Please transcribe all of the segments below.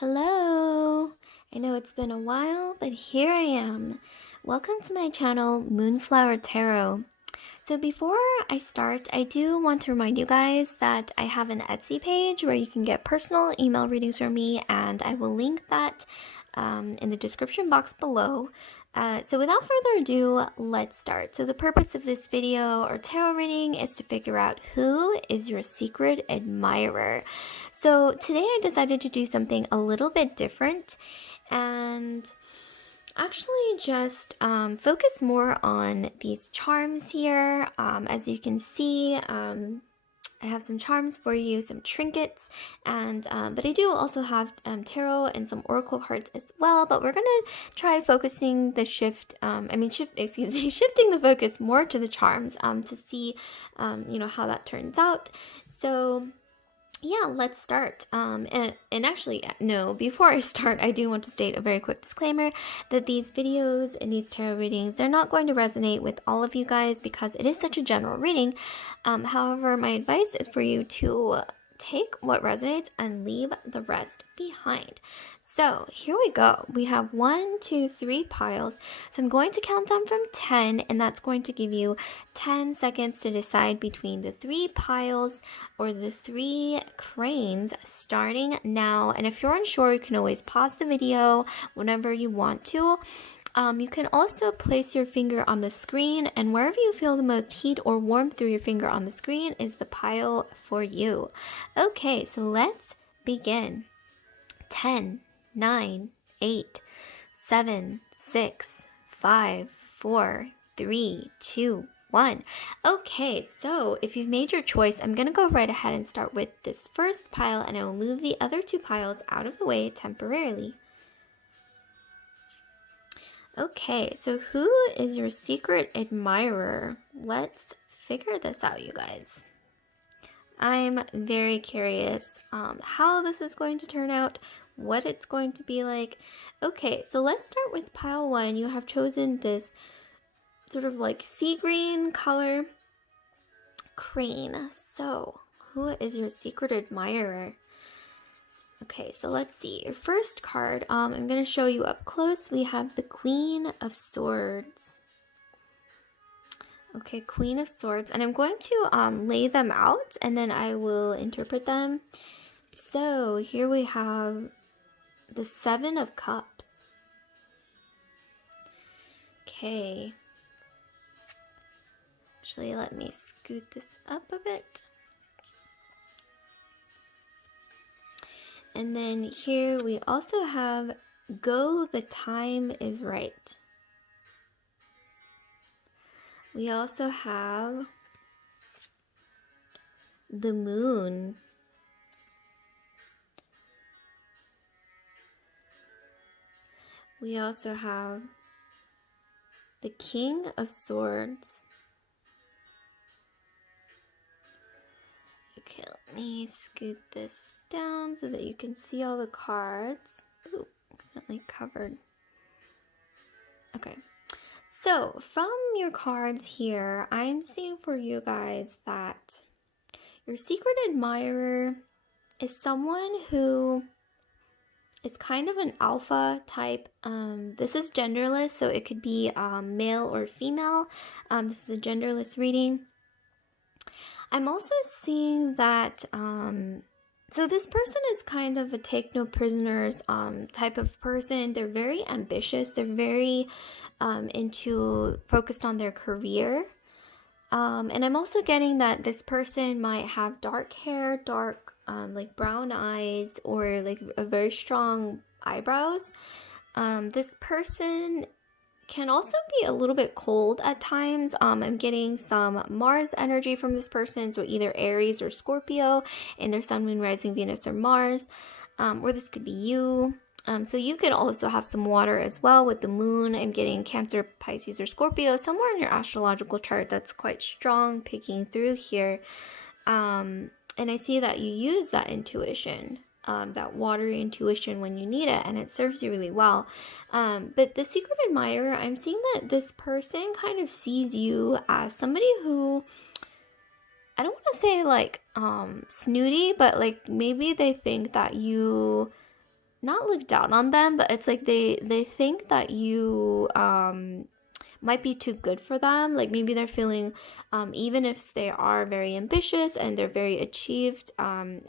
Hello! I know it's been a while, but here I am. Welcome to my channel, Moonflower Tarot. So before I start, I do want to remind you guys that I have an Etsy page where you can get personal email readings from me, and I will link that in the description box below. So without further ado, let's start. So the purpose of this video or tarot reading is to figure out who is your secret admirer. So today I decided to do something a little bit different and actually just focus more on these charms here. As you can see, I have some charms for you, some trinkets, and but I do also have tarot and some oracle cards as well. But we're gonna try focusing the shifting the focus more to the charms to see, how that turns out. So yeah, let's start. And actually, no, before I start, I do want to state a very quick disclaimer that these videos and these tarot readings, they're not going to resonate with all of you guys because it is such a general reading. However, my advice is for you to take what resonates and leave the rest behind. So here we go. We have 1, 2, 3 piles. So I'm going to count down from 10, and that's going to give you 10 seconds to decide between the 3 piles or the 3 cranes starting now. And if you're unsure, you can always pause the video whenever you want to. You can also place your finger on the screen, and wherever you feel the most heat or warmth through your finger on the screen is the pile for you. Okay, so let's begin. 10, 9, 8, 7, 6, 5, 4, 3, 2, 1. Okay, so if you've made your choice, I'm going to go right ahead and start with this first pile, and I will move the other 2 piles out of the way temporarily. Okay, so who is your secret admirer? Let's figure this out, you guys. I'm very curious how this is going to turn out, what it's going to be like. Okay, so let's start with pile 1. You have chosen this sort of like sea green color crane. So who is your secret admirer? Okay, so let's see. Your first card, I'm going to show you up close. We have the Queen of Swords. Okay, Queen of Swords, and I'm going to lay them out and then I will interpret them. So here we have the 7 of Cups. Okay. Actually, let me scoot this up a bit. And then here we also have Go, the Time is Right. We also have the Moon. We also have the King of Swords. Okay, let me scoot this down so that you can see all the cards. Ooh, accidentally covered. Okay. So, from your cards here, I'm seeing for you guys that your secret admirer is someone who is kind of an alpha type. This is genderless, so it could be male or female. This is a genderless reading. I'm also seeing that, so this person is kind of a take no prisoners type of person. They're very ambitious. They're very focused on their career. And I'm also getting that this person might have dark hair, dark like brown eyes, or like a very strong eyebrows. This person can also be a little bit cold at times. I'm getting some Mars energy from this person, so either Aries or Scorpio in their Sun, Moon, Rising, Venus, or Mars, or this could be you. So you could also have some water as well with the Moon. I'm getting Cancer, Pisces, or Scorpio somewhere in your astrological chart that's quite strong, picking through here. And I see that you use that intuition, that watery intuition when you need it, and it serves you really well. But the secret admirer, I'm seeing that this person kind of sees you as somebody who, I don't want to say like snooty, but like maybe they think that you not look down on them, but it's like they think that you might be too good for them. Like maybe they're feeling, even if they are very ambitious and they're very achievement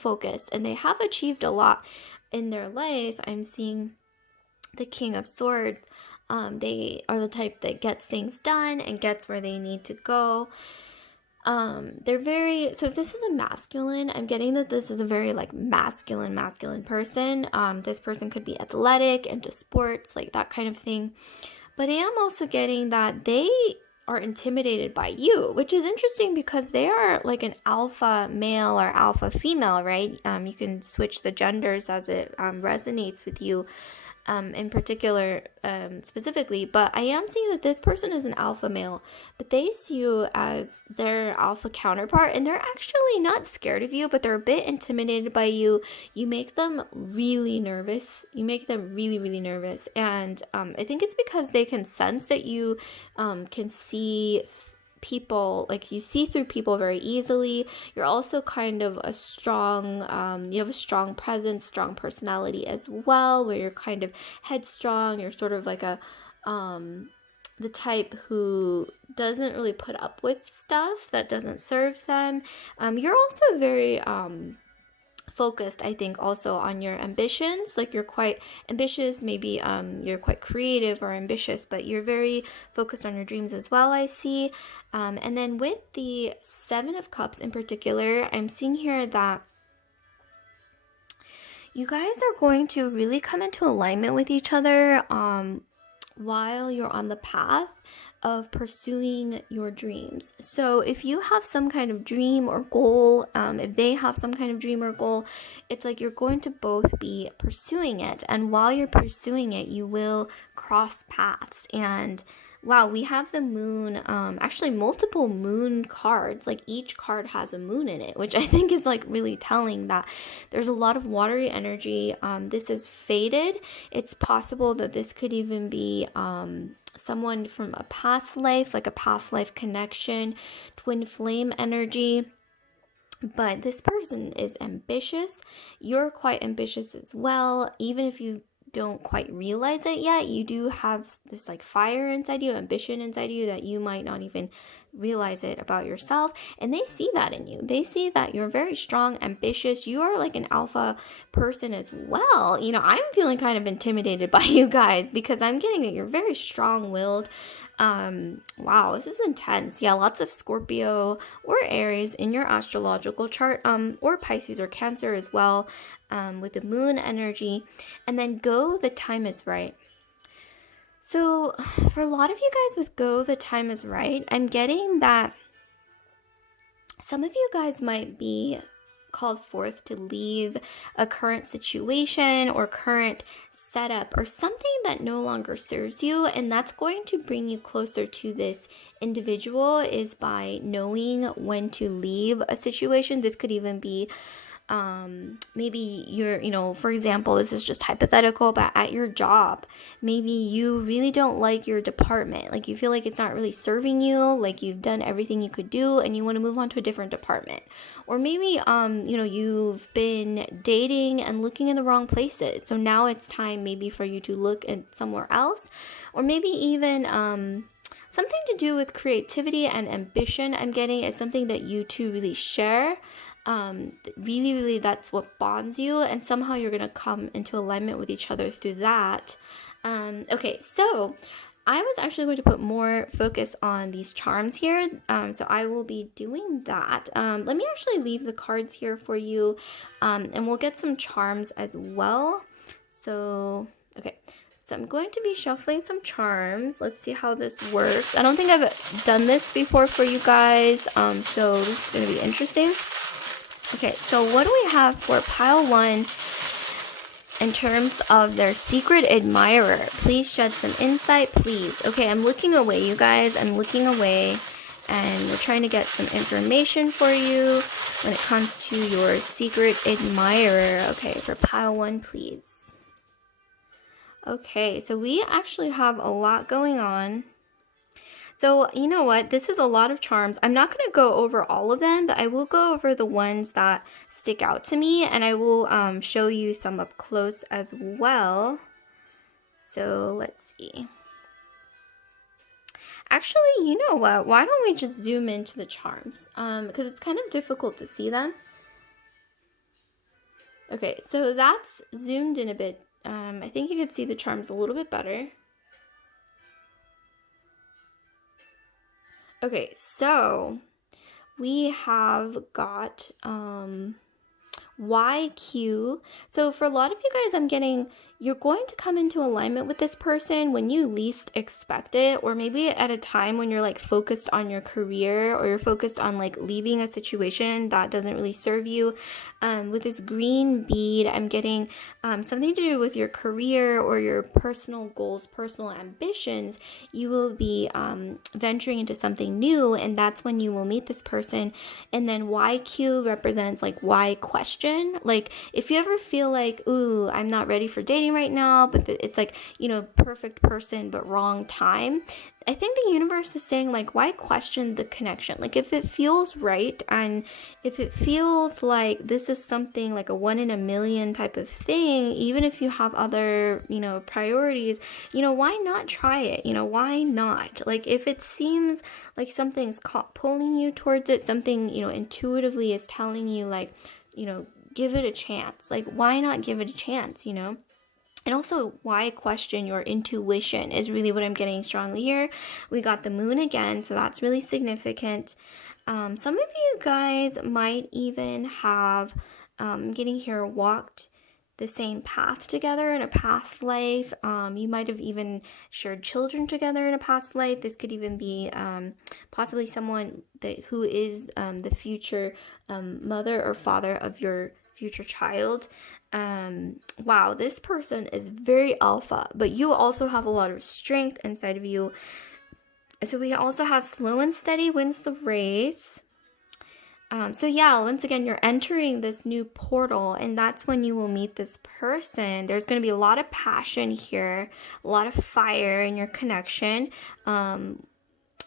focused, and they have achieved a lot in their life. I'm seeing the King of Swords. They are the type that gets things done and gets where they need to go. They're very, so if this is a masculine, I'm getting that this is a very like masculine person. This person could be athletic, into sports, like that kind of thing. But I am also getting that they are intimidated by you, which is interesting because they are like an alpha male or alpha female, right? You can switch the genders as it resonates with you. In particular, specifically, but I am seeing that this person is an alpha male, but they see you as their alpha counterpart, and they're actually not scared of you, but they're a bit intimidated by you. You make them really nervous. Really nervous, and I think it's because they can sense that you can see people, like you see through people very easily. You're also kind of a strong, you have a strong presence, strong personality as well, where you're kind of headstrong. You're sort of like a, the type who doesn't really put up with stuff that doesn't serve them. You're also very, focused, I think, also on your ambitions. Like you're quite ambitious, maybe you're quite creative or ambitious, but you're very focused on your dreams as well, I see. And then with the Seven of Cups in particular, I'm seeing here that you guys are going to really come into alignment with each other while you're on the path of pursuing your dreams. So if you have some kind of dream or goal, if they have some kind of dream or goal, it's like you're going to both be pursuing it. And while you're pursuing it, you will cross paths. And wow, we have the moon, actually multiple moon cards. Like each card has a moon in it, which I think is like really telling that there's a lot of watery energy. This is faded. It's possible that this could even be someone from a past life, like a past life connection, twin flame energy. But this person is ambitious. You're quite ambitious as well. Even if you don't quite realize it yet, you do have this like fire inside you, ambition inside you, that you might not even realize it about yourself. And they see that in you. They see that you're very strong, ambitious. You are like an alpha person as well. You know, I'm feeling kind of intimidated by you guys because I'm getting that you're very strong-willed. Wow, this is intense. Yeah, lots of Scorpio or Aries in your astrological chart, or Pisces or Cancer as well, with the moon energy. And then go, the time is right. So for a lot of you guys with go, the time is right, I'm getting that some of you guys might be called forth to leave a current situation or current setup or something that no longer serves you, and that's going to bring you closer to this individual is by knowing when to leave a situation. This could even be maybe you're, you know, for example, this is just hypothetical, but at your job, maybe you really don't like your department. Like you feel like it's not really serving you, like you've done everything you could do and you want to move on to a different department. Or maybe, you know, you've been dating and looking in the wrong places. So now it's time maybe for you to look at somewhere else. Or maybe even, something to do with creativity and ambition, I'm getting, is something that you two really share. Really that's what bonds you, and somehow you're gonna come into alignment with each other through that. Okay, so I was actually going to put more focus on these charms here, so I will be doing that. Let me actually leave the cards here for you, and we'll get some charms as well. So okay, so I'm going to be shuffling some charms. Let's see how this works. I don't think I've done this before for you guys, so this is going to be interesting. Okay, so what do we have for pile one in terms of their secret admirer? Please shed some insight, please. Okay, I'm looking away, you guys. I'm looking away, and we're trying to get some information for you when it comes to your secret admirer. Okay, for pile one, please. Okay, so we actually have a lot going on. So, you know what? This is a lot of charms. I'm not going to go over all of them, but I will go over the ones that stick out to me, and I will show you some up close as well. So let's see. Actually, you know what? Why don't we just zoom into the charms? Because it's kind of difficult to see them. Okay, so that's zoomed in a bit. I think you could see the charms a little bit better. Okay, so we have got YQ. So for a lot of you guys, I'm getting, you're going to come into alignment with this person when you least expect it, or maybe at a time when you're like focused on your career, or you're focused on like leaving a situation that doesn't really serve you. With this green bead, I'm getting something to do with your career or your personal goals, personal ambitions. You will be venturing into something new, and that's when you will meet this person. And then YQ represents like why question. Like if you ever feel like, ooh, I'm not ready for dating right now, but it's like, you know, perfect person but wrong time, I think the universe is saying like, why question the connection? Like if it feels right, and if it feels like this is something like a 1 in a million type of thing, even if you have other, you know, priorities, you know, why not try it? You know, why not? Like if it seems like something's pulling you towards it, something, you know, intuitively is telling you like, you know, give it a chance. Like why not give it a chance, you know? And also, why question your intuition is really what I'm getting strongly here. We got the moon again, so that's really significant. Some of you guys might even have, getting here, walked the same path together in a past life. You might have even shared children together in a past life. This could even be possibly someone who is the future mother or father of your future child. Wow, this person is very alpha, but you also have a lot of strength inside of you. So we also have slow and steady wins the race. So yeah, once again, you're entering this new portal, and that's when you will meet this person. There's going to be a lot of passion here, a lot of fire in your connection,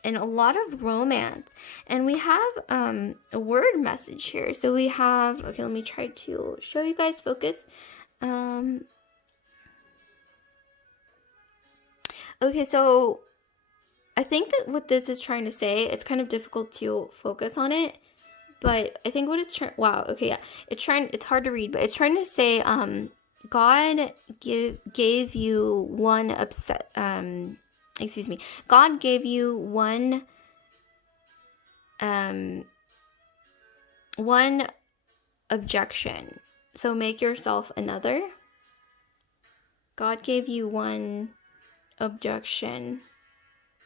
and a lot of romance. And we have a word message here. So we have, okay, let me try to show you guys focus. Okay, so I think that what this is trying to say, it's kind of difficult to focus on it, but I think what it's trying, wow, okay, yeah, it's hard to read, but it's trying to say, God gave you one God gave you one objection, so make yourself another. God gave you one objection,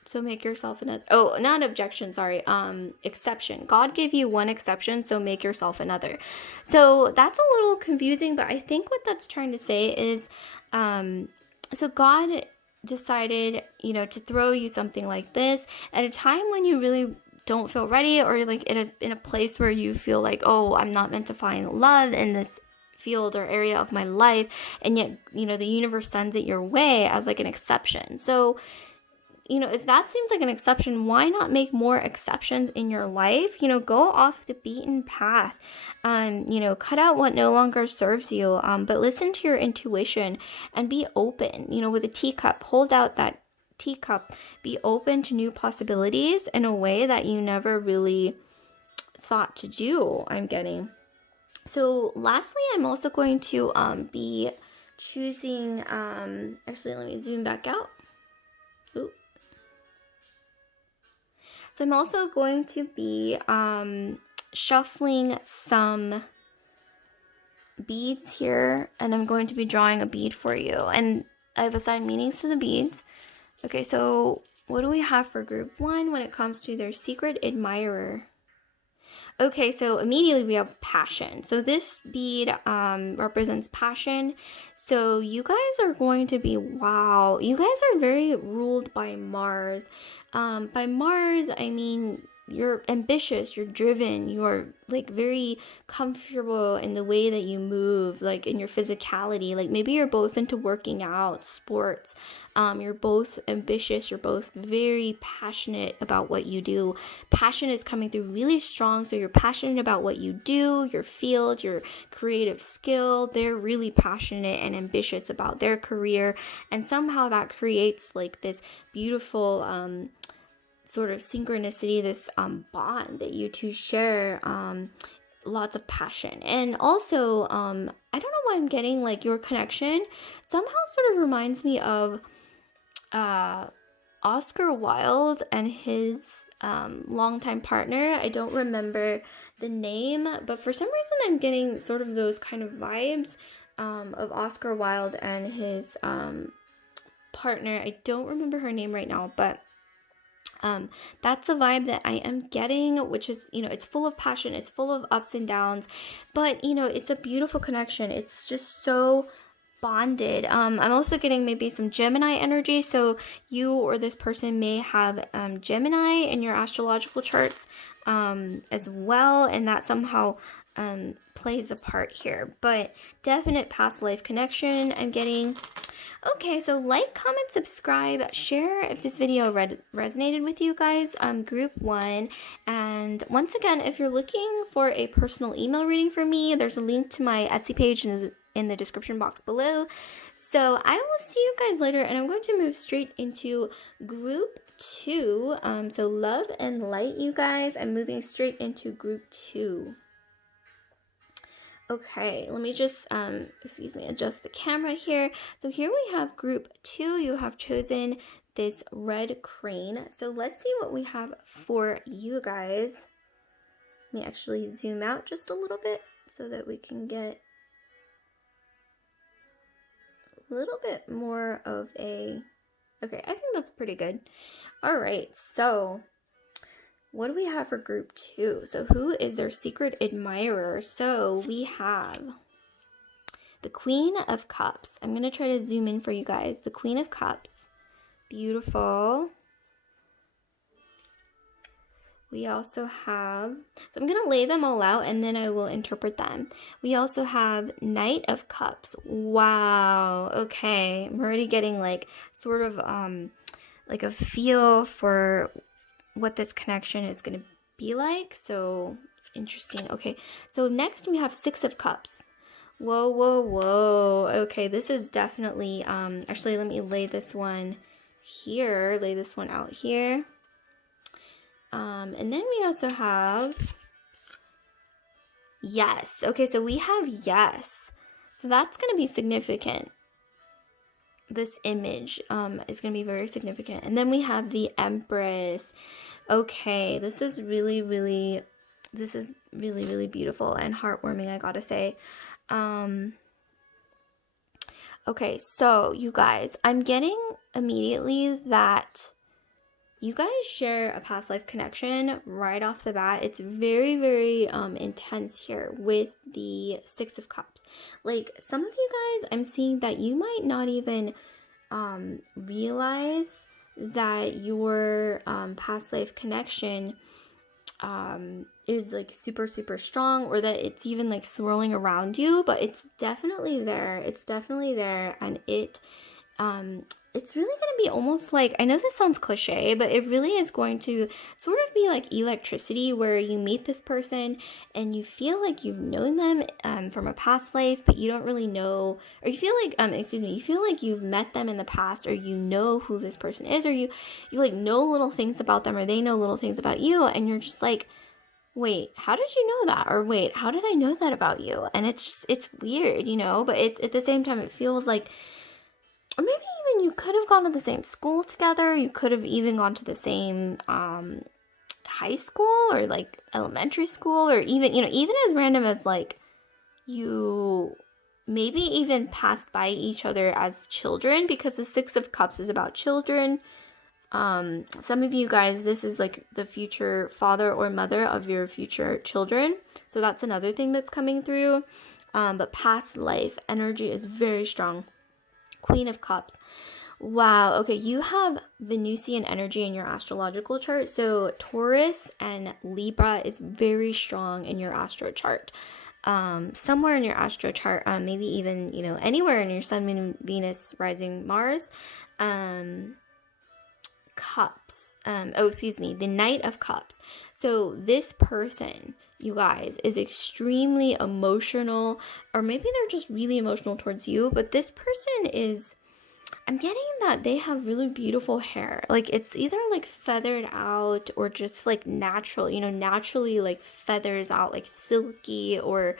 so make yourself another. Oh, not objection, sorry. Exception. God gave you one exception, so make yourself another. So that's a little confusing, but I think what that's trying to say is, so God decided, you know, to throw you something like this at a time when you really don't feel ready, or like in a place where you feel like, oh, I'm not meant to find love in this field or area of my life, and yet, you know, the universe sends it your way as like an exception. So, you know, if that seems like an exception, why not make more exceptions in your life? You know, go off the beaten path. You know, cut out what no longer serves you. But listen to your intuition and be open. You know, with a teacup, hold out that teacup. Be open to new possibilities in a way that you never really thought to do, I'm getting. So lastly, I'm also going to be choosing, actually, let me zoom back out. Ooh. So I'm also going to be shuffling some beads here, and I'm going to be drawing a bead for you. And I've assigned meanings to the beads. Okay, so what do we have for group 1 when it comes to their secret admirer? Okay, so immediately we have passion. So this bead represents passion. So you guys are going to be, wow, you guys are very ruled by Mars. By Mars, I mean, you're ambitious, you're driven, you're like very comfortable in the way that you move, like in your physicality. Like maybe you're both into working out, sports. You're both ambitious, you're both very passionate about what you do. Passion is coming through really strong, so you're passionate about what you do, your field, your creative skill. They're really passionate and ambitious about their career, and somehow that creates like this beautiful sort of synchronicity, this bond that you two share, lots of passion. And also, I don't know why I'm getting like your connection somehow sort of reminds me of Oscar Wilde and his longtime partner. I don't remember the name, but for some reason I'm getting sort of those kind of vibes of Oscar Wilde and his partner. I don't remember her name right now, but that's the vibe that I am getting, which is, it's full of passion, it's full of ups and downs, but, it's a beautiful connection. It's just so bonded. I'm also getting maybe some Gemini energy, so you or this person may have Gemini in your astrological charts as well, and that somehow plays a part here, but definite past life connection I'm getting. Okay, so like, comment, subscribe, share if this video resonated with you guys, group 1. And once again, if you're looking for a personal email reading from me, there's a link to my Etsy page in the description box below. So I will see you guys later, and I'm going to move straight into group 2. So love and light, you guys. I'm moving straight into group 2. Okay, let me just, adjust the camera here. So here we have group 2. You have chosen this red crane. So let's see what we have for you guys. Let me actually zoom out just a little bit so that we can get a little bit more of a, okay, I think that's pretty good. All right, so what do we have for group 2? So who is their secret admirer? So we have the Queen of Cups. I'm going to try to zoom in for you guys. The Queen of Cups. Beautiful. We also have, so I'm going to lay them all out and then I will interpret them. We also have Knight of Cups. Wow. Okay. I'm already getting like sort of like a feel for what this connection is going to be like. So interesting. Okay, so next we have Six of Cups. Whoa, whoa, whoa. Okay, this is definitely actually let me lay this one here, lay this one out here. And then we also have Yes. Okay, so we have Yes. So that's going to be significant. This image is going to be very significant. And then we have the Empress. Okay, this is really, really beautiful and heartwarming, I gotta say. Okay, so you guys, I'm getting immediately that you guys share a past life connection right off the bat. It's very, very intense here with the Six of Cups. Like, some of you guys, I'm seeing that you might not even realize that your past life connection is like super, super strong, or that it's even like swirling around you, but it's definitely there. It's definitely there, and it's really going to be almost like, I know this sounds cliche, but it really is going to sort of be like electricity, where you meet this person and you feel like you've known them from a past life, but you don't really know, or you feel like, you feel like you've met them in the past, or you know who this person is, or you like know little things about them, or they know little things about you, and you're just like, wait, how did you know that? Or wait, how did I know that about you? And it's weird, but it's, at the same time, it feels like, or maybe even you could have gone to the same school together. You could have even gone to the same high school, or like elementary school, or even, even as random as like you maybe even passed by each other as children, because the Six of Cups is about children. Some of you guys, this is like the future father or mother of your future children. So that's another thing that's coming through. But past life energy is very strong. Queen of Cups. Wow. Okay, you have Venusian energy in your astrological chart. So Taurus and Libra is very strong in your astro chart. Somewhere in your astro chart, maybe even, anywhere in your Sun, Moon, Venus, Rising, Mars, Cups. The Knight of Cups. So this person, you guys, is extremely emotional, or maybe they're just really emotional towards you, but this person is, I'm getting that they have really beautiful hair. Like, it's either like feathered out or just like natural, naturally like feathers out, like silky, or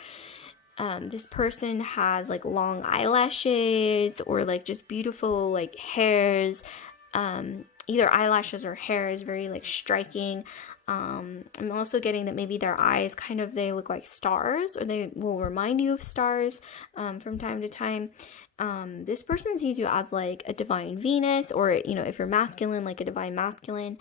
this person has like long eyelashes or like just beautiful like hairs. Either eyelashes or hair is very like striking. I'm also getting that maybe their eyes they look like stars, or they will remind you of stars from time to time. This person sees you as like a divine Venus, or if you're masculine, like a divine masculine.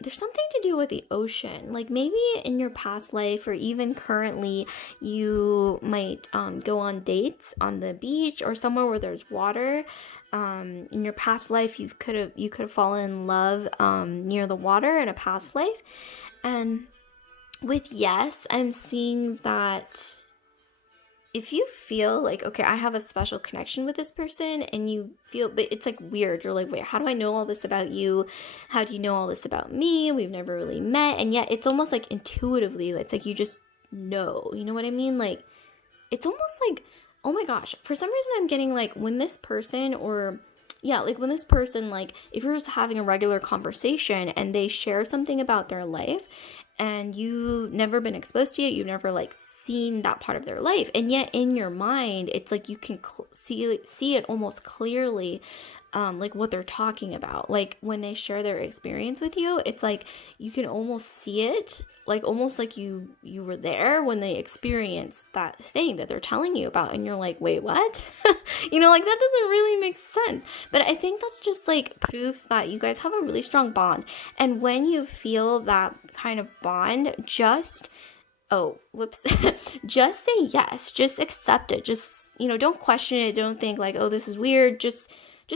There's something to do with the ocean. Like, maybe in your past life, or even currently, you might go on dates on the beach or somewhere where there's water. In your past life, you could have fallen in love near the water in a past life. And with yes, I'm seeing that if you feel like, okay, I have a special connection with this person, and you feel, but it's like weird. You're like, wait, how do I know all this about you? How do you know all this about me? We've never really met. And yet it's almost like intuitively, it's like you just know, you know what I mean? Like, it's almost like, oh my gosh, for some reason I'm getting like when this person, like if you're just having a regular conversation and they share something about their life and you've never been exposed to it, you've never like seen that part of their life, and yet in your mind it's like you can see it almost clearly, like what they're talking about. Like when they share their experience with you, it's like you can almost see it, like almost like you were there when they experienced that thing that they're telling you about, and you're like, wait, what? Like that doesn't really make sense. But I think that's just like proof that you guys have a really strong bond. And when you feel that kind of bond, just say yes. Just accept it. Just, don't question it. Don't think like, oh, this is weird. Just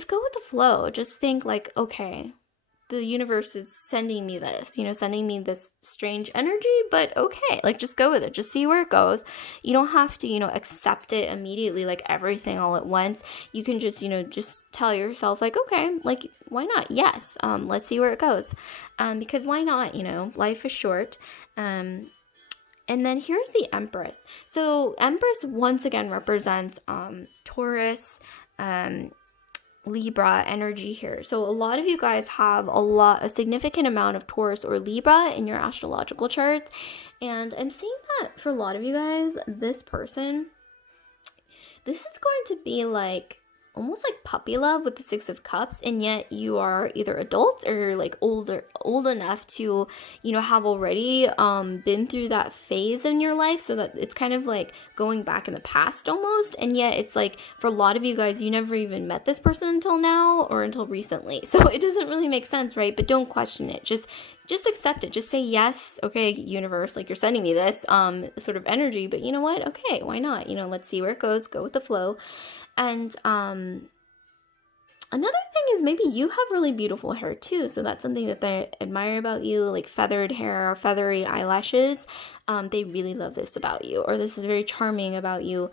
go with the flow. Just think like, okay, the universe is sending me this, sending me this strange energy, but okay, like just go with it. Just see where it goes. You don't have to, accept it immediately, like everything all at once. You can just, just tell yourself like, okay, like why not? Yes. Let's see where it goes. Because why not? Life is short. And then here's the Empress. So Empress once again represents Taurus, Libra energy here. So a lot of you guys have a significant amount of Taurus or Libra in your astrological charts. And I'm seeing that for a lot of you guys, this person, this is going to be like almost like puppy love with the Six of Cups, and yet you are either adults or you're like old enough to, have already been through that phase in your life, so that it's kind of like going back in the past almost. And yet it's like for a lot of you guys, you never even met this person until now or until recently, so it doesn't really make sense, right? But don't question it. Just accept it. Just say yes. Okay, universe, like you're sending me this sort of energy, but you know what? Okay, why not? Let's see where it goes. Go with the flow. And another thing is maybe you have really beautiful hair too. So that's something that they admire about you, like feathered hair or feathery eyelashes. They really love this about you, or this is very charming about you.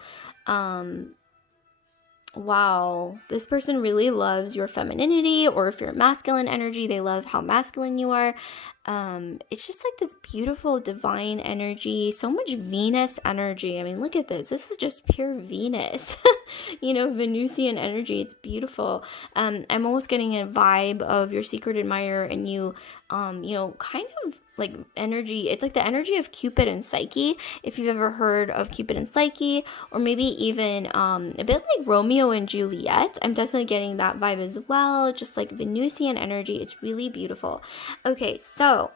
Wow, this person really loves your femininity, or if you're masculine energy, they love how masculine you are. It's just like this beautiful divine energy, so much Venus energy. I mean, look at this. This is just pure Venus, Venusian energy. It's beautiful. I'm almost getting a vibe of your secret admirer and you, kind of like energy. It's like the energy of Cupid and Psyche, if you've ever heard of Cupid and Psyche, or maybe even a bit like Romeo and Juliet. I'm definitely getting that vibe as well, just like Venusian energy. It's really beautiful. Okay, so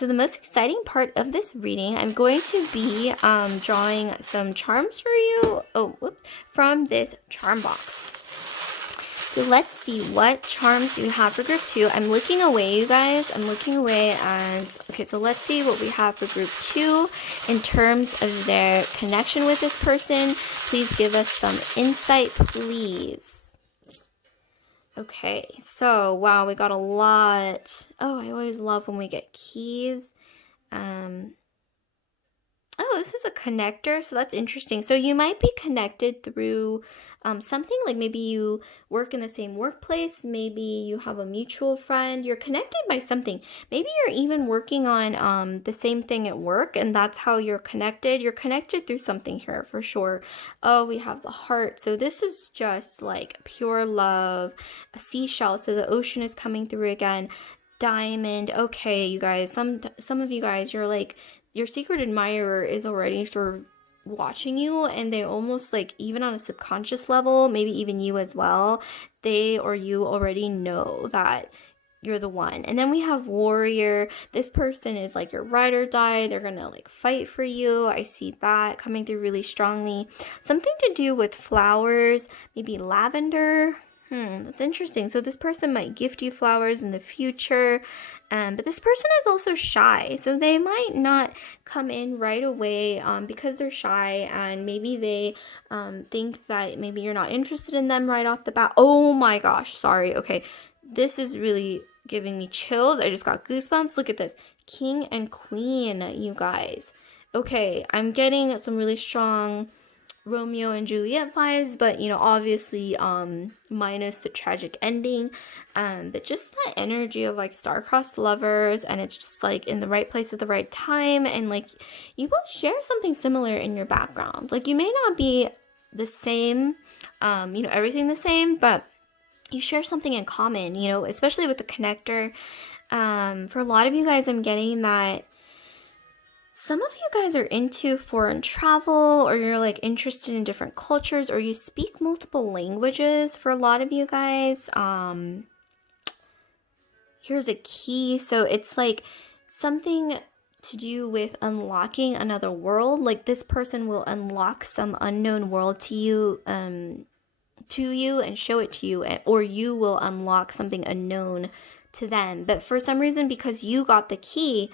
the most exciting part of this reading, I'm going to be drawing some charms for you from this charm box. So let's see, what charms do we have for group 2? I'm looking away, you guys. I'm looking away, and okay, so let's see what we have for group 2 in terms of their connection with this person. Please give us some insight, please. Okay, so wow, we got a lot. Oh, I always love when we get keys. Um, Oh, this is a connector, so that's interesting. So you might be connected through something like maybe you work in the same workplace, maybe you have a mutual friend, you're connected by something. Maybe you're even working on the same thing at work, and that's how you're connected. You're connected through something here for sure. Oh, we have the heart. So this is just like pure love, a seashell. So the ocean is coming through again. Diamond. Okay, you guys, some of you guys, you're like, your secret admirer is already sort of watching you, and they almost like, even on a subconscious level, maybe even you as well, they or you already know that you're the one. And then we have warrior. This person is like your ride or die. They're gonna like fight for you. I see that coming through really strongly. Something to do with flowers, maybe lavender. That's interesting. So this person might gift you flowers in the future, but this person is also shy. So they might not come in right away because they're shy, and maybe they think that maybe you're not interested in them right off the bat. Oh my gosh, sorry. Okay, this is really giving me chills. I just got goosebumps. Look at this. King and Queen, you guys. Okay, I'm getting some really strong Romeo and Juliet vibes, but you know, obviously minus the tragic ending, but just that energy of like star-crossed lovers, and it's just like in the right place at the right time, and like you both share something similar in your background. Like you may not be the same, you know, everything the same, but you share something in common, you know, especially with the connector. For a lot of you guys, I'm getting that some of you guys are into foreign travel, or you're like interested in different cultures, or you speak multiple languages. For a lot of you guys, here's a key. So it's like something to do with unlocking another world. Like this person will unlock some unknown world to you and show it to you, or you will unlock something unknown to them. But for some reason, because you got the key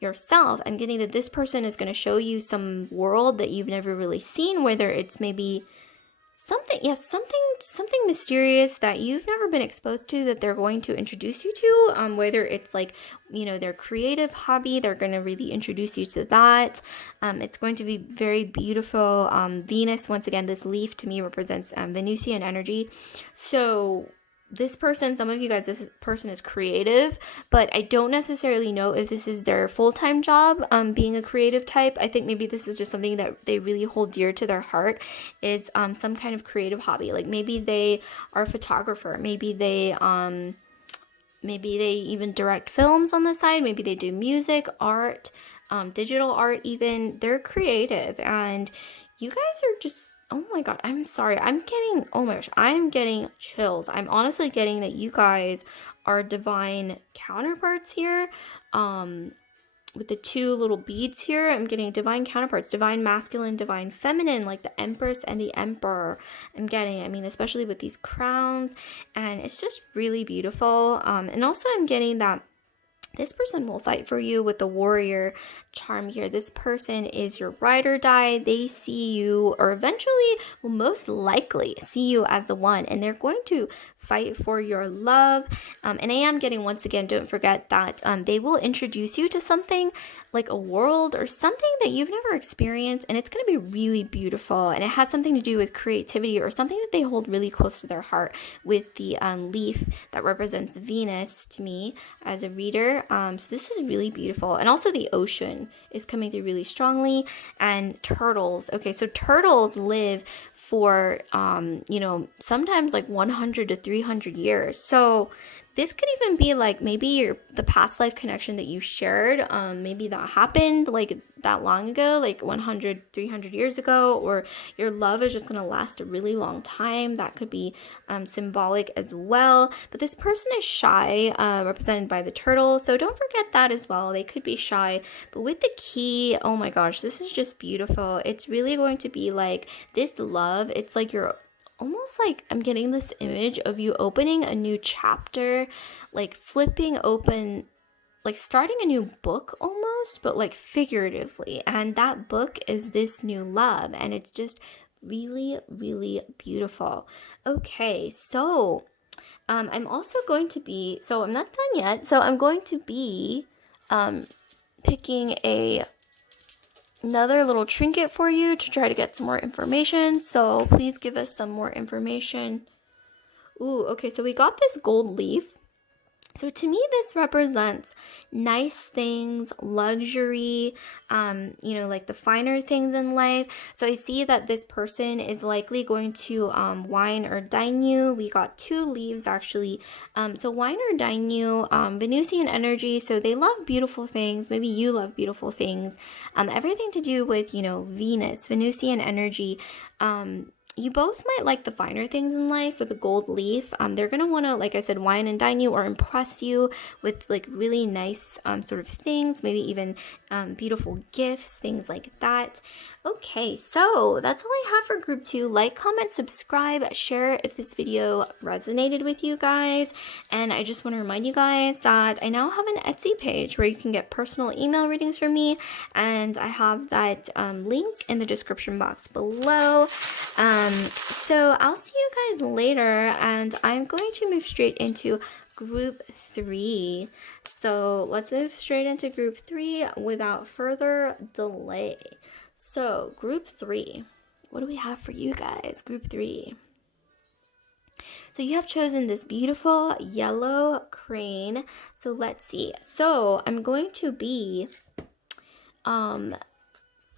yourself, I'm getting that this person is going to show you some world that you've never really seen, whether it's maybe something, yes, something mysterious that you've never been exposed to, that they're going to introduce you to, whether it's like, you know, their creative hobby, they're going to really introduce you to that. It's going to be very beautiful. Venus, once again, this leaf to me represents Venusian energy. So this person, some of you guys, this person is creative, but I don't necessarily know if this is their full-time job, being a creative type. I think maybe this is just something that they really hold dear to their heart, is some kind of creative hobby. Like maybe they are a photographer, maybe they even direct films on the side, maybe they do music, art, digital art even. They're creative, and you guys are just, oh my god, I'm sorry. Oh my gosh, I'm getting chills. I'm honestly getting that you guys are divine counterparts here. With the two little beads here, I'm getting divine counterparts, divine masculine, divine feminine, like the Empress and the Emperor. I'm getting, I mean, especially with these crowns, and it's just really beautiful. And also I'm getting that this person will fight for you with the warrior charm here. This person is your ride or die. They see you, or eventually will most likely see you as the one, and they're going to fight for your love. And I am getting, once again, don't forget that they will introduce you to something like a world or something that you've never experienced, and it's going to be really beautiful, and it has something to do with creativity or something that they hold really close to their heart, with the leaf that represents Venus to me as a reader. So this is really beautiful. And also the ocean is coming through really strongly, and turtles. Okay, so turtles live for you know, sometimes like 100 to 300 years. So this could even be like maybe the past life connection that you shared, maybe that happened like that long ago, like 100, 300 years ago, or your love is just going to last a really long time. That could be symbolic as well. But this person is shy, represented by the turtle. So don't forget that as well. They could be shy. But with the key, oh my gosh, this is just beautiful. It's really going to be like this love. It's like you're almost like, I'm getting this image of you opening a new chapter, like flipping open, like starting a new book almost, but like figuratively. And that book is this new love, and it's just really, really beautiful. Okay, so I'm also going to be, so I'm not done yet, so I'm going to be picking another little trinket for you to try to get some more information. So please give us some more information. Ooh, okay, so we got this gold leaf. So to me, this represents nice things, luxury, like the finer things in life. So I see that this person is likely going to wine or dine you. We got 2 leaves actually. So wine or dine you, Venusian energy. So they love beautiful things. Maybe you love beautiful things. Everything to do with, Venus, Venusian energy. You both might like the finer things in life with a gold leaf. They're going to want to, like I said, wine and dine you or impress you with like really nice sort of things, maybe even beautiful gifts, things like that. Okay, so that's all I have for group 2. Like, comment, subscribe, share if this video resonated with you guys. And I just want to remind you guys that I now have an Etsy page where you can get personal email readings from me. And I have that link in the description box below. So I'll see you guys later, and I'm going to move straight into group 3. So let's move straight into group 3 without further delay. So group 3, what do we have for you guys? Group 3. So you have chosen this beautiful yellow crane. So let's see. So I'm going to be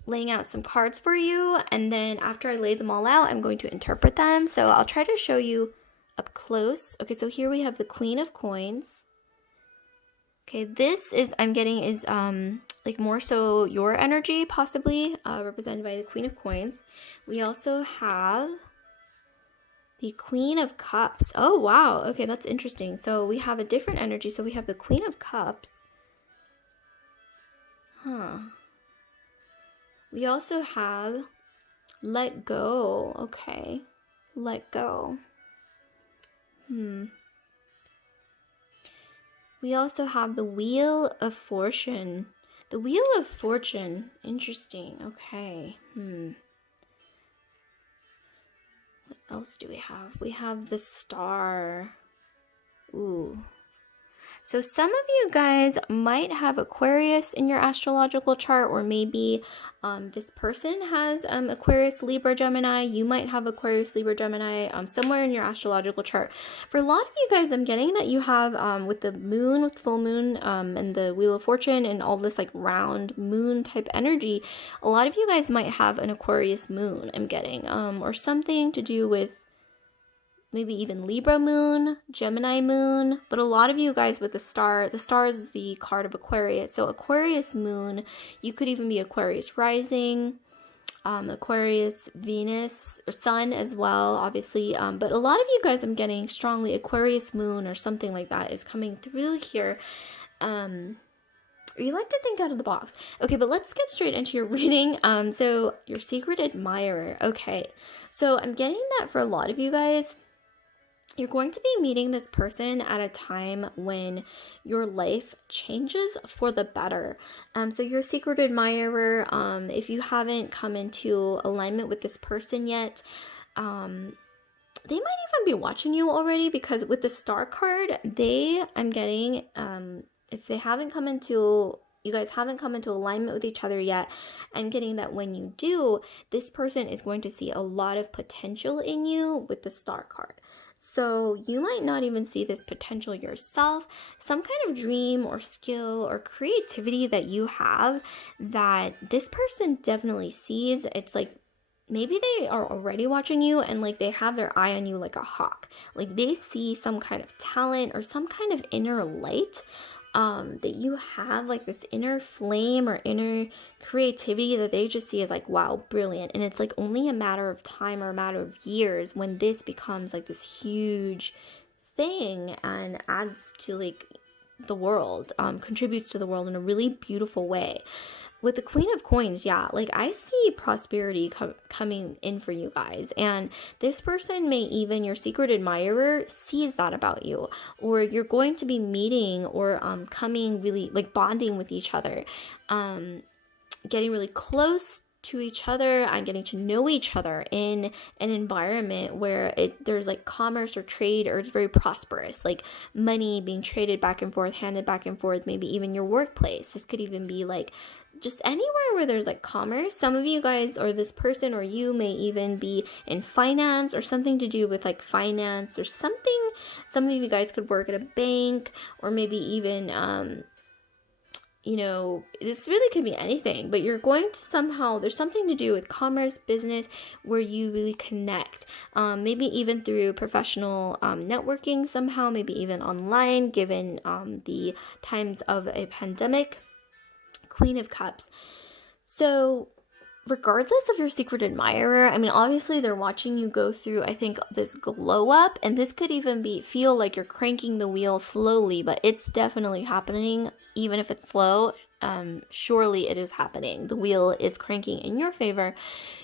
laying out some cards for you, and then after I lay them all out, I'm going to interpret them. So I'll try to show you up close. Okay, so here we have the Queen of Coins. Okay, this is, I'm getting is like more so your energy, possibly represented by the Queen of Coins. We also have the Queen of Cups. Oh wow, okay, that's interesting. So we have a different energy. So we have the Queen of Cups. We also have let go. Okay, let go. We also have the Wheel of Fortune. The Wheel of Fortune. Interesting. Okay. What else do we have? We have the Star. Ooh. So some of you guys might have Aquarius in your astrological chart, or maybe this person has Aquarius, Libra, Gemini. You might have Aquarius, Libra, Gemini somewhere in your astrological chart. For a lot of you guys, I'm getting that you have with the moon, with full moon and the Wheel of Fortune and all this like round moon type energy, a lot of you guys might have an Aquarius moon, I'm getting, or something to do with maybe even Libra moon, Gemini moon, but a lot of you guys with the star is the card of Aquarius. So Aquarius moon, you could even be Aquarius rising, Aquarius Venus, or sun as well, obviously. But a lot of you guys, I'm getting strongly Aquarius moon or something like that is coming through here. You like to think out of the box. Okay, but let's get straight into your reading. So your secret admirer. Okay, so I'm getting that for a lot of you guys, you're going to be meeting this person at a time when your life changes for the better. So your secret admirer, if you haven't come into alignment with this person yet, they might even be watching you already, because with the Star card, I'm getting, if they haven't come into, you guys haven't come into alignment with each other yet, I'm getting that when you do, this person is going to see a lot of potential in you with the Star card. So you might not even see this potential yourself, some kind of dream or skill or creativity that you have that this person definitely sees. It's like maybe they are already watching you and like they have their eye on you like a hawk. Like they see some kind of talent or some kind of inner light that you have, like this inner flame or inner creativity that they just see as like, wow, brilliant. And it's like only a matter of time or a matter of years when this becomes like this huge thing and adds to like the world, contributes to the world in a really beautiful way. With the Queen of Coins, yeah, like I see prosperity coming in for you guys. And this person may even, your secret admirer, sees that about you. Or you're going to be meeting or coming really, like bonding with each other. Getting really close to each other and getting to know each other in an environment where there's like commerce or trade, or it's very prosperous, like money being traded back and forth, handed back and forth, maybe even your workplace. This could even be like just anywhere where there's like commerce. Some of you guys, or this person or you, may even be in finance or something to do with like finance or something. Some of you guys could work at a bank, or maybe even this really could be anything, but you're going to somehow, there's something to do with commerce, business, where you really connect, maybe even through professional networking somehow, maybe even online, given the times of a pandemic. Queen of Cups. So regardless of your secret admirer, I mean, obviously they're watching you go through, I think, this glow up, and this could even feel like you're cranking the wheel slowly, but it's definitely happening, even if it's slow. Surely it is happening. The wheel is cranking in your favor.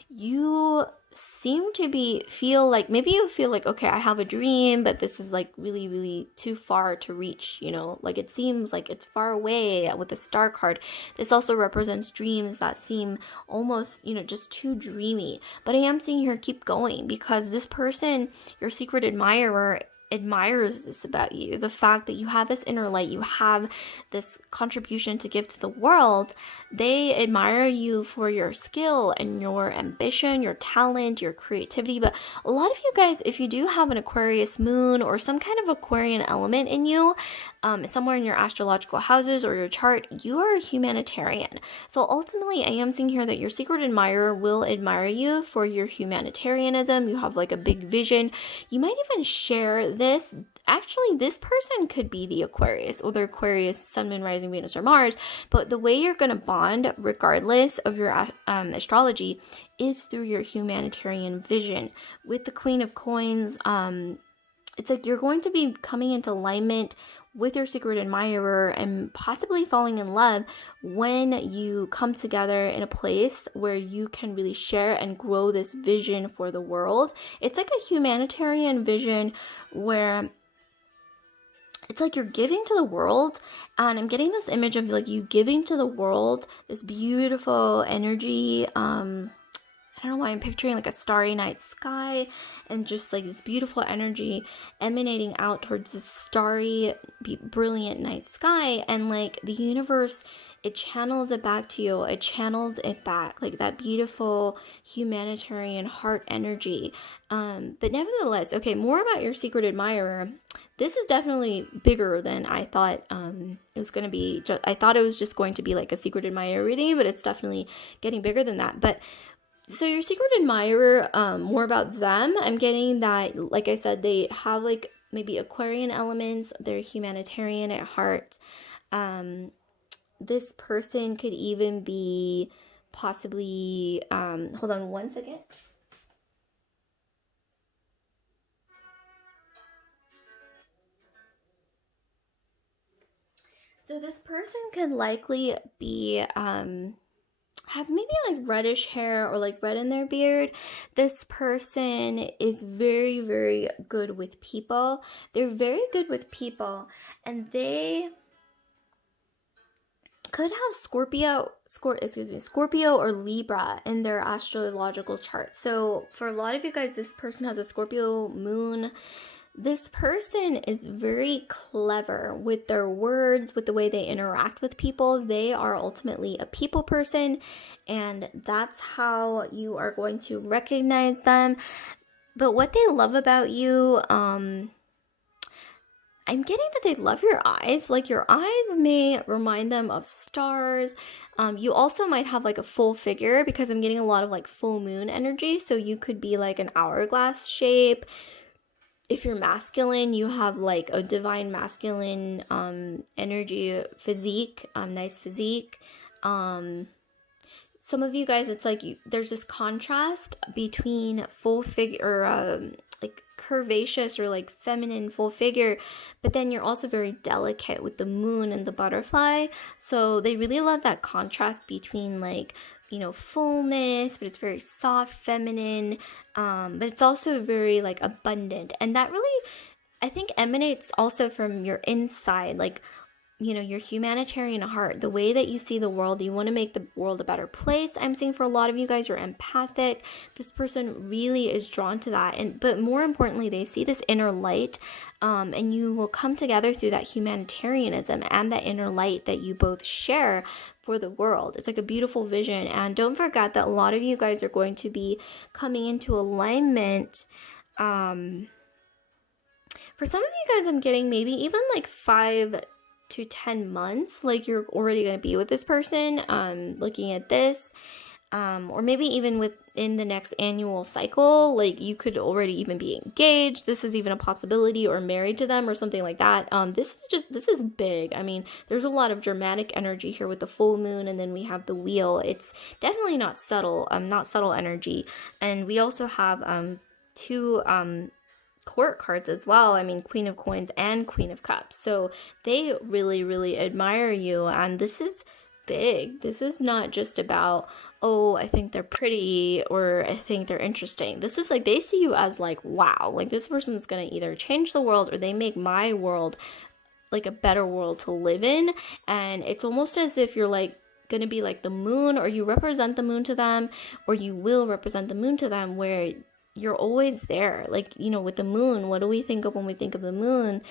You seem to feel like, maybe you feel like, okay, I have a dream, but this is like really, really too far to reach, like it seems like it's far away with the star card. This also represents dreams that seem almost, just too dreamy. But I am seeing here, keep going, because this person, your secret admirer, admires this about you. The fact that you have this inner light, you have this contribution to give to the world. They admire you for your skill and your ambition, your talent, your creativity. But a lot of you guys, if you do have an Aquarius moon or some kind of Aquarian element in you, somewhere in your astrological houses or your chart, you are a humanitarian. So ultimately, I am seeing here that your secret admirer will admire you for your humanitarianism. You have like a big vision. You might even share this. Actually, this person could be the Aquarius, or the Aquarius Sun, Moon, Rising, Venus, or Mars. But the way you're going to bond, regardless of your astrology, is through your humanitarian vision. With the Queen of Coins, it's like you're going to be coming into alignment with your secret admirer and possibly falling in love when you come together in a place where you can really share and grow this vision for the world. It's like a humanitarian vision where it's like you're giving to the world, and I'm getting this image of like you giving to the world this beautiful energy. I don't know why I'm picturing like a starry night sky and just like this beautiful energy emanating out towards this starry, brilliant night sky. And like the universe, it channels it back to you. It channels it back, like that beautiful humanitarian heart energy. But nevertheless, okay, more about your secret admirer. This is definitely bigger than I thought it was going to be. I thought it was just going to be like a secret admirer reading, but it's definitely getting bigger than that. But so your secret admirer, more about them, I'm getting that, like I said, they have like maybe Aquarian elements. They're humanitarian at heart. This person could even be possibly, hold on one second. So this person could likely be, have maybe like reddish hair or like red in their beard. This person is very, very good with people. They're very good with people, and they could have Scorpio or Libra in their astrological chart. So for a lot of you guys, this person has a Scorpio moon. This person is very clever with their words, with the way they interact with people. They are ultimately a people person, and that's how you are going to recognize them. But what they love about you, I'm getting that they love your eyes. Like your eyes may remind them of stars. You also might have like a full figure, because I'm getting a lot of like full moon energy. So you could be like an hourglass shape. If you're masculine, you have like a divine masculine energy, physique, nice physique. Some of you guys, it's like there's this contrast between full figure, like curvaceous or like feminine full figure, but then you're also very delicate with the moon and the butterfly. So they really love that contrast between like, fullness, but it's very soft, feminine, but it's also very like abundant. And that really, I think, emanates also from your inside. Like your humanitarian heart, the way that you see the world, you want to make the world a better place. I'm saying for a lot of you guys, you're empathic. This person really is drawn to that. But more importantly, they see this inner light, and you will come together through that humanitarianism and that inner light that you both share for the world. It's like a beautiful vision. And don't forget that a lot of you guys are going to be coming into alignment. For some of you guys, I'm getting maybe even like 5 to 10 months, like you're already going to be with this person, looking at this, or maybe even within the next annual cycle, like you could already even be engaged. This is even a possibility, or married to them or something like that. This is big. I mean, there's a lot of dramatic energy here with the full moon, and then we have the wheel. It's definitely not subtle energy. And we also have two court cards as well. I mean, Queen of Coins and Queen of Cups. So they really, really admire you. And this is big. This is not just about, oh, I think they're pretty, or I think they're interesting. This is like, they see you as like, wow, like this person's going to either change the world, or they make my world like a better world to live in. And it's almost as if you're like going to be like the moon, or you represent the moon to them, or you will represent the moon to them, where you're always there. Like, with the moon, what do we think of when we think of the moon?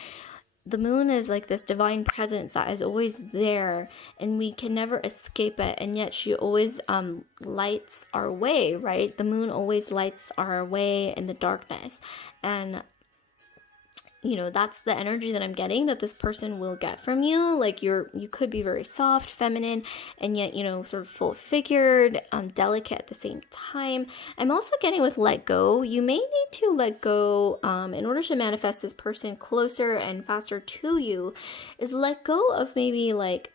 The moon is like this divine presence that is always there, and we can never escape it. And yet she always lights our way, right? The moon always lights our way in the darkness. And that's the energy that I'm getting, that this person will get from you. Like you could be very soft, feminine, and yet, sort of full figured, delicate at the same time. I'm also getting with let go. You may need to let go in order to manifest this person closer and faster to you, is let go of maybe like,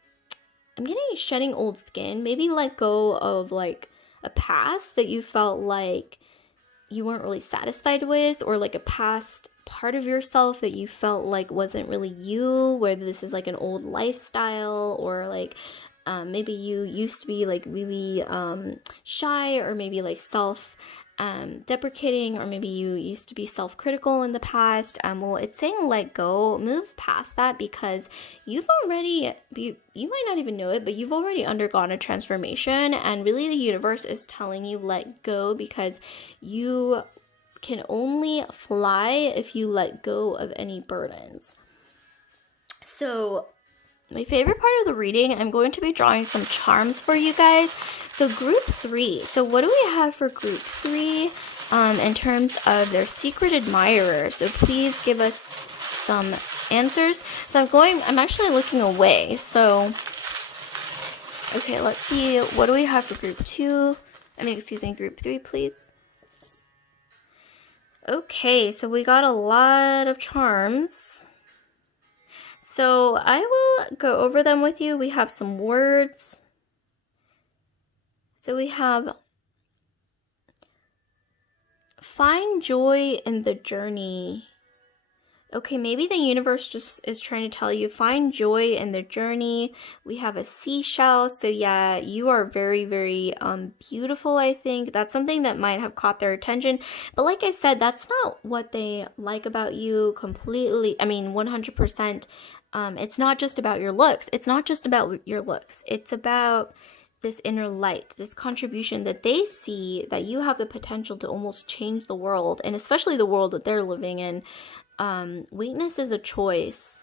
I'm getting shedding old skin. Maybe let go of like a past that you felt like you weren't really satisfied with, or like a past part of yourself that you felt like wasn't really you, whether this is like an old lifestyle, or like maybe you used to be like really shy, or maybe like self-deprecating, or maybe you used to be self-critical in the past. Well, it's saying let go, move past that, because you might not even know it, but you've already undergone a transformation, and really the universe is telling you let go, because you can only fly if you let go of any burdens. So my favorite part of the reading, I'm going to be drawing some charms for you guys. So group 3. So what do we have for group 3 in terms of their secret admirer? So please give us some answers. So I'm actually looking away. So, okay, let's see. What do we have for group 2? Group 3, please. Okay, so we got a lot of charms. So I will go over them with you. We have some words. So we have find joy in the journey. Okay, maybe the universe just is trying to tell you, find joy in the journey. We have a seashell. So yeah, you are very, very beautiful, I think. That's something that might have caught their attention. But like I said, that's not what they like about you completely. 100%. It's not just about your looks. It's about this inner light, this contribution that they see, that you have the potential to almost change the world, and especially the world that they're living in. Weakness is a choice.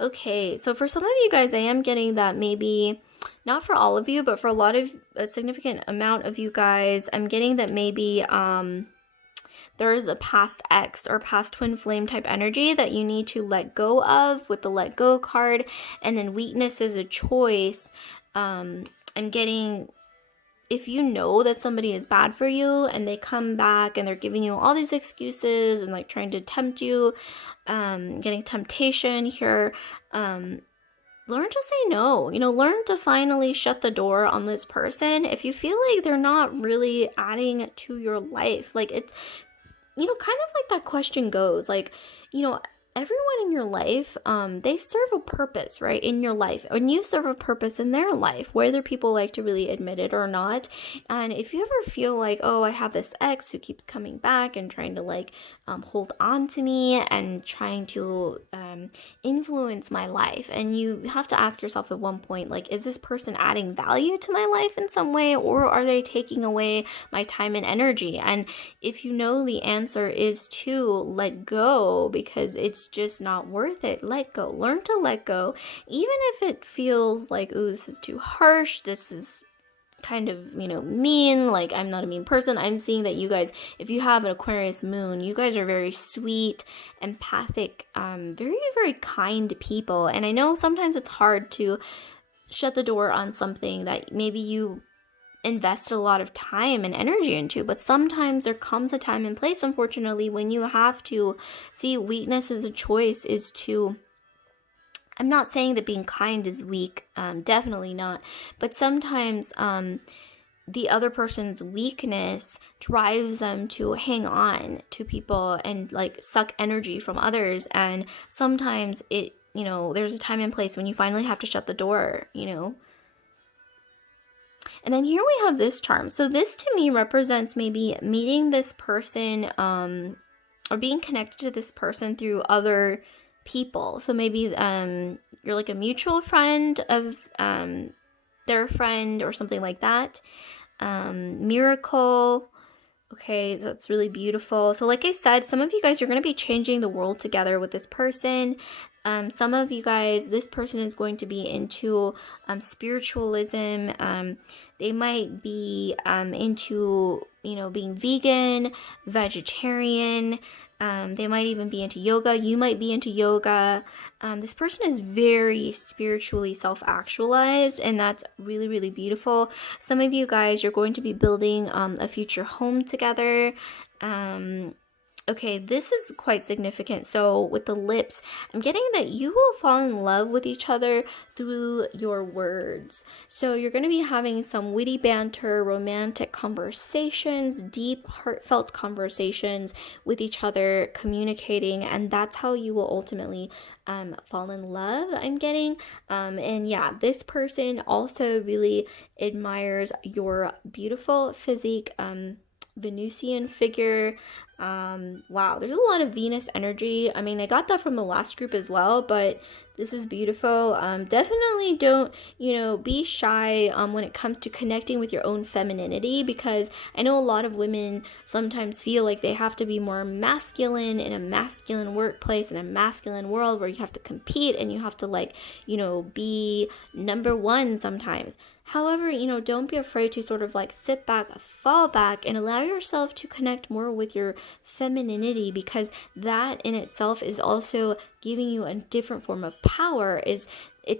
Okay, so for some of you guys, I am getting that maybe, not for all of you, but for a significant amount of you guys, I'm getting that maybe there is a past ex or past twin flame type energy that you need to let go of with the let go card. And then weakness is a choice. I'm getting, if you know that somebody is bad for you and they come back and they're giving you all these excuses and like trying to tempt you, getting temptation here, learn to say no. Learn to finally shut the door on this person if you feel like they're not really adding to your life. Like it's, kind of like that question goes, like, everyone in your life, they serve a purpose, right, in your life, and you serve a purpose in their life, whether people like to really admit it or not. And if you ever feel like, oh, I have this ex who keeps coming back and trying to like hold on to me and trying to influence my life. And you have to ask yourself at one point, like, is this person adding value to my life in some way, or are they taking away my time and energy? And if you know the answer is to let go because it's just not worth it, let go. Learn to let go, even if it feels like, ooh, this is too harsh, this is kind of, mean. Like, I'm not a mean person. I'm seeing that you guys, if you have an Aquarius moon, you guys are very sweet, empathic, very, very kind people. And I know sometimes it's hard to shut the door on something that maybe you invested a lot of time and energy into, but sometimes there comes a time and place, unfortunately, when you have to see weakness as a choice is to, I'm not saying that being kind is weak, definitely not, but sometimes the other person's weakness drives them to hang on to people and like suck energy from others. And sometimes it, there's a time and place when you finally have to shut the door, And then here we have this charm. So this to me represents maybe meeting this person or being connected to this person through other people. So maybe you're like a mutual friend of their friend or something like that. Miracle. Okay, that's really beautiful. So like I said, some of you guys, you're going to be changing the world together with this person. Some of you guys, this person is going to be into spiritualism. They might be into, being vegan, vegetarian. They might even be into yoga. You might be into yoga. This person is very spiritually self-actualized, and that's really, really beautiful. Some of you guys, you're going to be building a future home together. Okay, this is quite significant. So with the lips, I'm getting that you will fall in love with each other through your words. So you're going to be having some witty banter, romantic conversations, deep, heartfelt conversations with each other, communicating, and that's how you will ultimately fall in love, I'm getting. And yeah, this person also really admires your beautiful physique, Venusian figure. Wow, there's a lot of Venus energy. I mean, I got that from the last group as well, but this is beautiful. Definitely don't, be shy when it comes to connecting with your own femininity, because I know a lot of women sometimes feel like they have to be more masculine in a masculine workplace, in a masculine world where you have to compete and you have to be number one sometimes. However, don't be afraid to sort of sit back, fall back, and allow yourself to connect more with your femininity, because that in itself is also giving you a different form of power. It's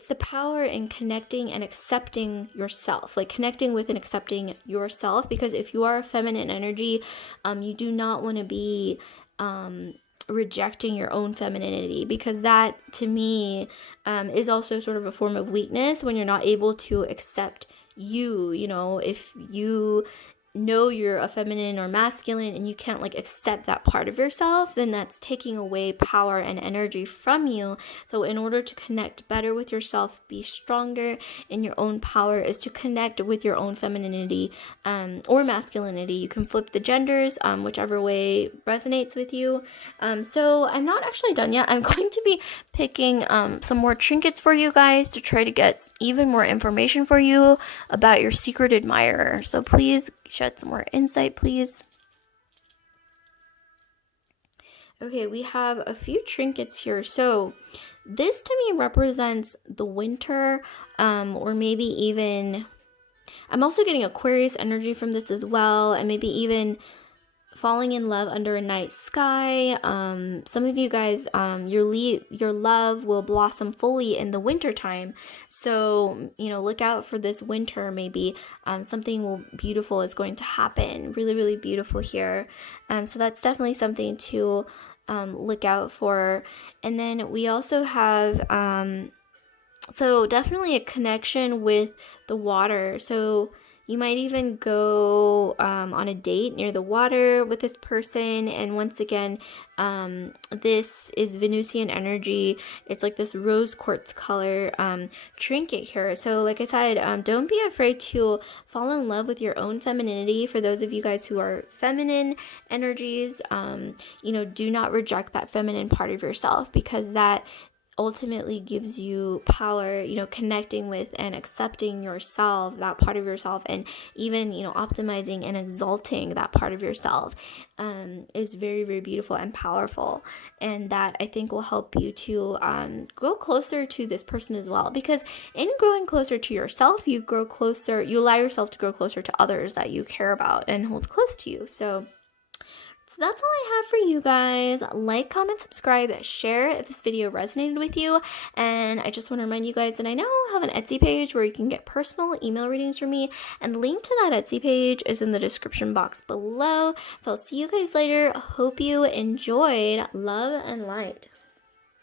the power in connecting and accepting yourself, connecting with and accepting yourself, because if you are a feminine energy, you do not want to be rejecting your own femininity, because that to me is also sort of a form of weakness when you're not able to accept you. If you know you're a feminine or masculine and you can't accept that part of yourself, then that's taking away power and energy from you. So in order to connect better with yourself, be stronger in your own power, is to connect with your own femininity or masculinity. You can flip the genders, whichever way resonates with you. So I'm not actually done yet. I'm going to be picking some more trinkets for you guys to try to get even more information for you about your secret admirer. So please shed some more insight, please. Okay, we have a few trinkets here. So this to me represents the winter, or maybe even, I'm also getting Aquarius energy from this as well, and maybe even falling in love under a night sky. Some of you guys, your love will blossom fully in the winter time. So, look out for this winter. Maybe something beautiful is going to happen. Really, really beautiful here. So that's definitely something to look out for. And then we also have, so definitely a connection with the water. So You might even go on a date near the water with this person. And once again, this is Venusian energy. It's like this rose quartz color trinket here. So like I said, don't be afraid to fall in love with your own femininity. For those of you guys who are feminine energies, you know, do not reject that feminine part of yourself, because that ultimately gives you power, you know, connecting with and accepting yourself, that part of yourself, and even, you know, optimizing and exalting that part of yourself is very, very beautiful and powerful. And that, I think, will help you to grow closer to this person as well, because in growing closer to yourself, you allow yourself to grow closer to others that you care about and hold close to you. So that's all I have for you guys. Like, comment, subscribe, share if this video resonated with you. And I just want to remind you guys that I now have an Etsy page where you can get personal email readings from me. And the link to that Etsy page is in the description box below. So I'll see you guys later. Hope you enjoyed. Love and light.